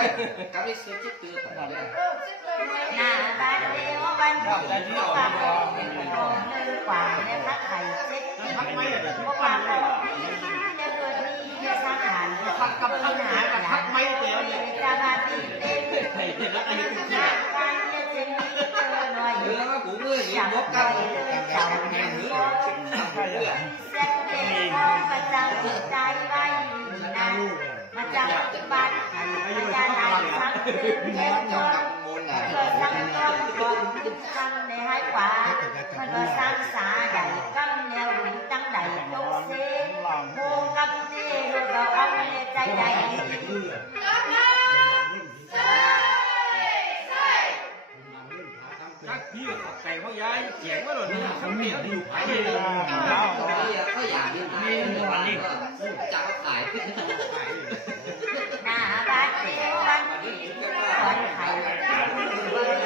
Kami sedikit tu tak ada. หน้าบ้านเดียววันที่ก็ปากของเลยกว่าในพักไข่เจ็ดที่ก็ปากของจะเกิดมีเยสถานพักกับพักหากับพักไม่เดียวเนี่ยจะมาตีเต้นไอ้เด็กแล้วอายุเป็นหที่น้าการจะเจมีเจอหน่อย Dua aku ni จับ bok ใจ kau. เลยจับแน่นก็เซ็ตเด็กก็ประจำใจไว้นะม จับบ้านมาจะไหนสักคืนเจ้าจนเกิดสังตรงกองสังในหายกว่ามันก็สร้างสาใหญ่กำแนวหุ่นตั้งใดตกเสโมกำเนลูกเราเอาในใจใหญ่ชักพี่แต่พ่อยายเสียงว่าหล่นนะเขาเมียอยู่ไปเลย Dia kau yang ni ni. Cakap khai. หน้า บ้านเดียววันที่ก่อนไข่กันมีเงิน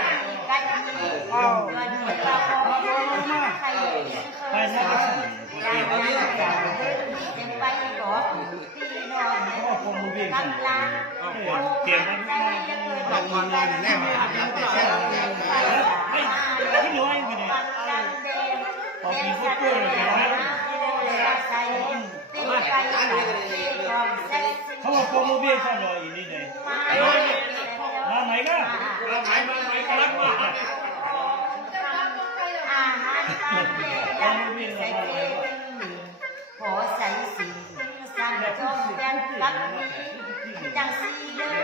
เหมือนเราใครเคยสั่งได้ยังอางเดิมเป็นไปก่อนที่นอนกำลังเสียงมันใจจะเคยบอกว่าแน่แน่ไม่ไม่น้อยไม่ได้พอมีพวกเพื่อนเลยนะเขาบอกโปรโมเบียสั่งเลยอีนี่เลยมาไหนกันมาไหนมาไหนกันรับมา อาหารการเด็กยัง ใส่เองขอใส่สีสั่งจงแฟนกักนี้จังสีเดิน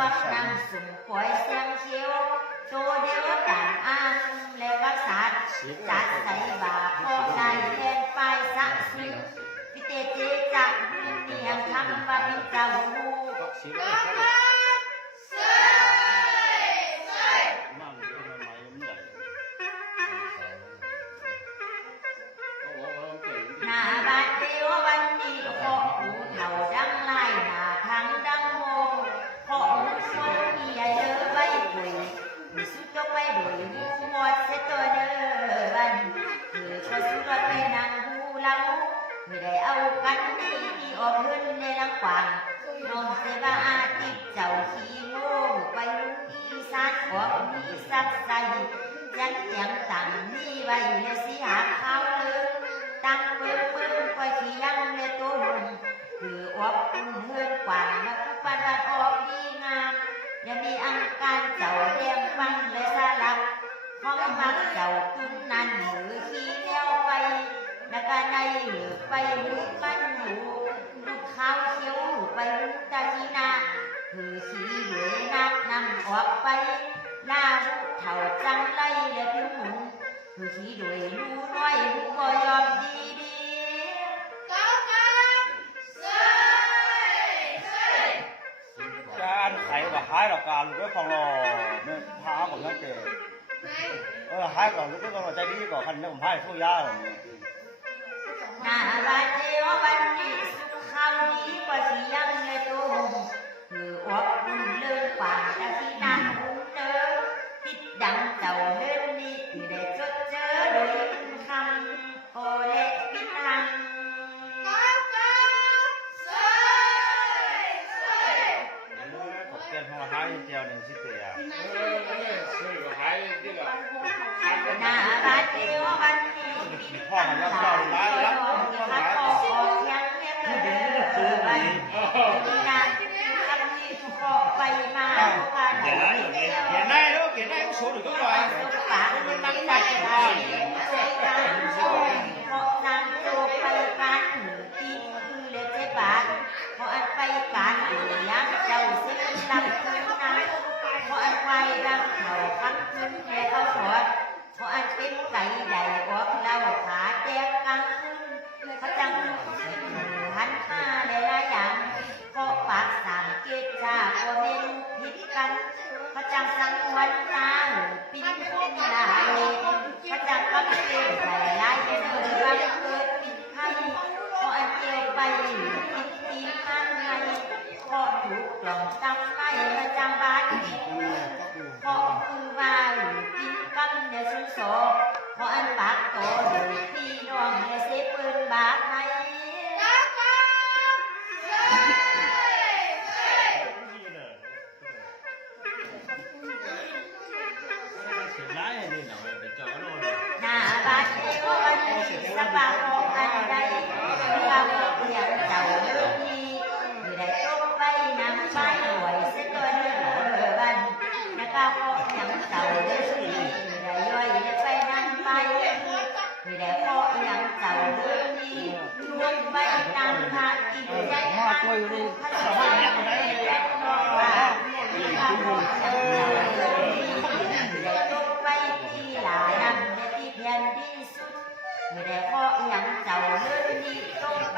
ความนำสุ่มล่ยเสียงเชียวโชว์เดวกันอ้าคมและสักษาจัดใส่บาปก็ได้แทนไปสักสิพิเตเจจักเมียงทำไปเจ้าหู ฝันนมเสบาอาทิตย์เจ้าขี้โง่ไปลุกอีสานขอมีสักใสยันเสียงต่ำนี่ไว้เฮียสิหาข้าวเลือตั้งเบิ้งเบิ้งไปที่ยังเมตุ่มคือออกตุ้มเฮือนกว่างมาคุปัะวันออกดีงามยังมีอังการเจ้าเรียงฟังเลยสลับข้องมักเจ้าตุ้นนั่นหรือขี้เลี้ยวไปนักในหรือไปหรือ ไป หน้าเท่าจังไรเลยผิวหมุนผู้ชี้ด้วยรู้น้อยผู้บ่ยอมดีดีก้ารไขกับหายหลอกการลูกไม่พองรอเนี่ยท้าผมน่าเจอเออหายก่อนลูกไม่พองใจดีก่อนคันนี้ผมหายสู้ยากเลยหน้าวันเดียววันนี้สุขเขาดีกว่าสียังเงยตัวคืออวบรุ่นเลื่อนปาก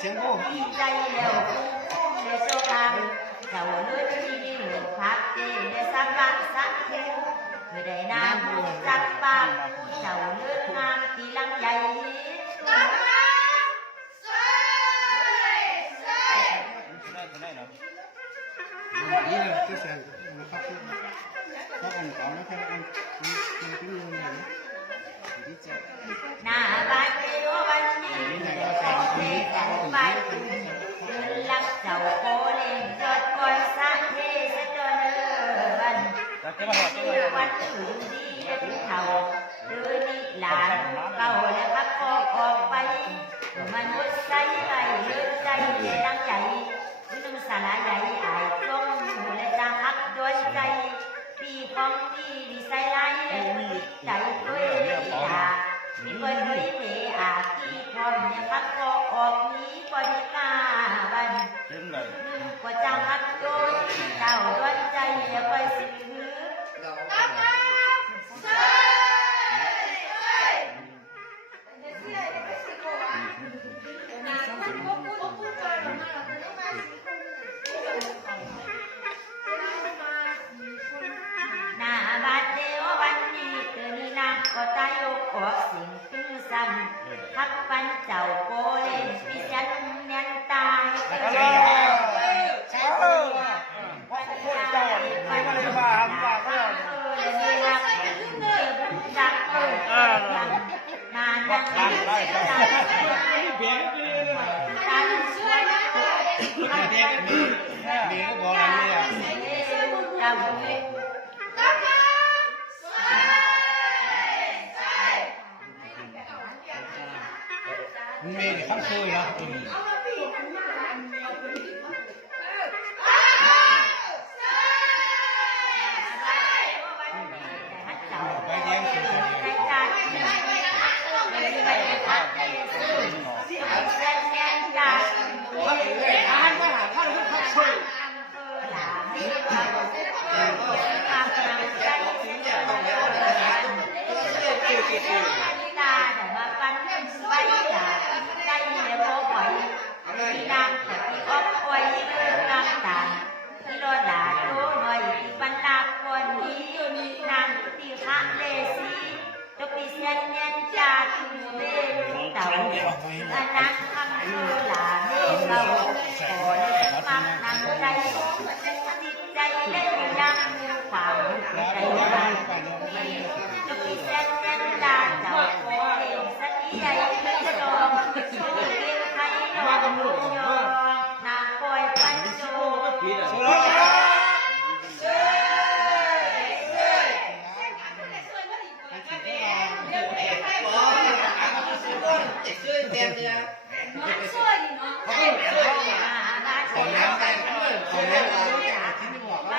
เสียงกูดีใจเร็วเร็วโซกันแถวเลือดที่ดีหนูพักดีได้สักบาทสักคิวเมื่อได้น้ำสักบาทแถวเลือดงามตีลังใหญ่ นี่เลยเสียนะครับเพาะของเขานะครับมันมันเป็ยังไม่หน้าบ้านไปรู้บ้านนี้ไปลักเจ้าโคเลงจดก่อนสามเทสเจอเนินวันวันอื่นดีเด็กเท่า Mira, ¿cuál fue el เขาก็หลบกันเข้ามาของน้ำแต่ของน้ำเราแต่ที่ไม่บอกว่า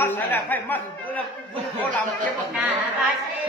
มาสาระไฟมาแล้วคุณโคลำเก็บหน้าตาสิ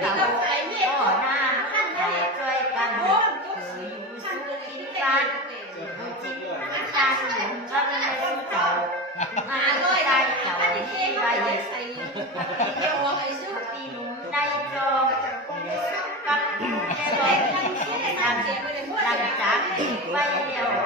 เราก็น่าแต่ช่วยกันคืออยู่สู้กินกันอยู่กินกันเหมือนกันเลยสู้เจ้ามาด้วยได้เจ้าได้ที่ไปเลยใส่เดี๋ยวไอ้สู้ตีหนุ่มได้จอกับแกบอกให้สู้กันหลังจากไปเดียว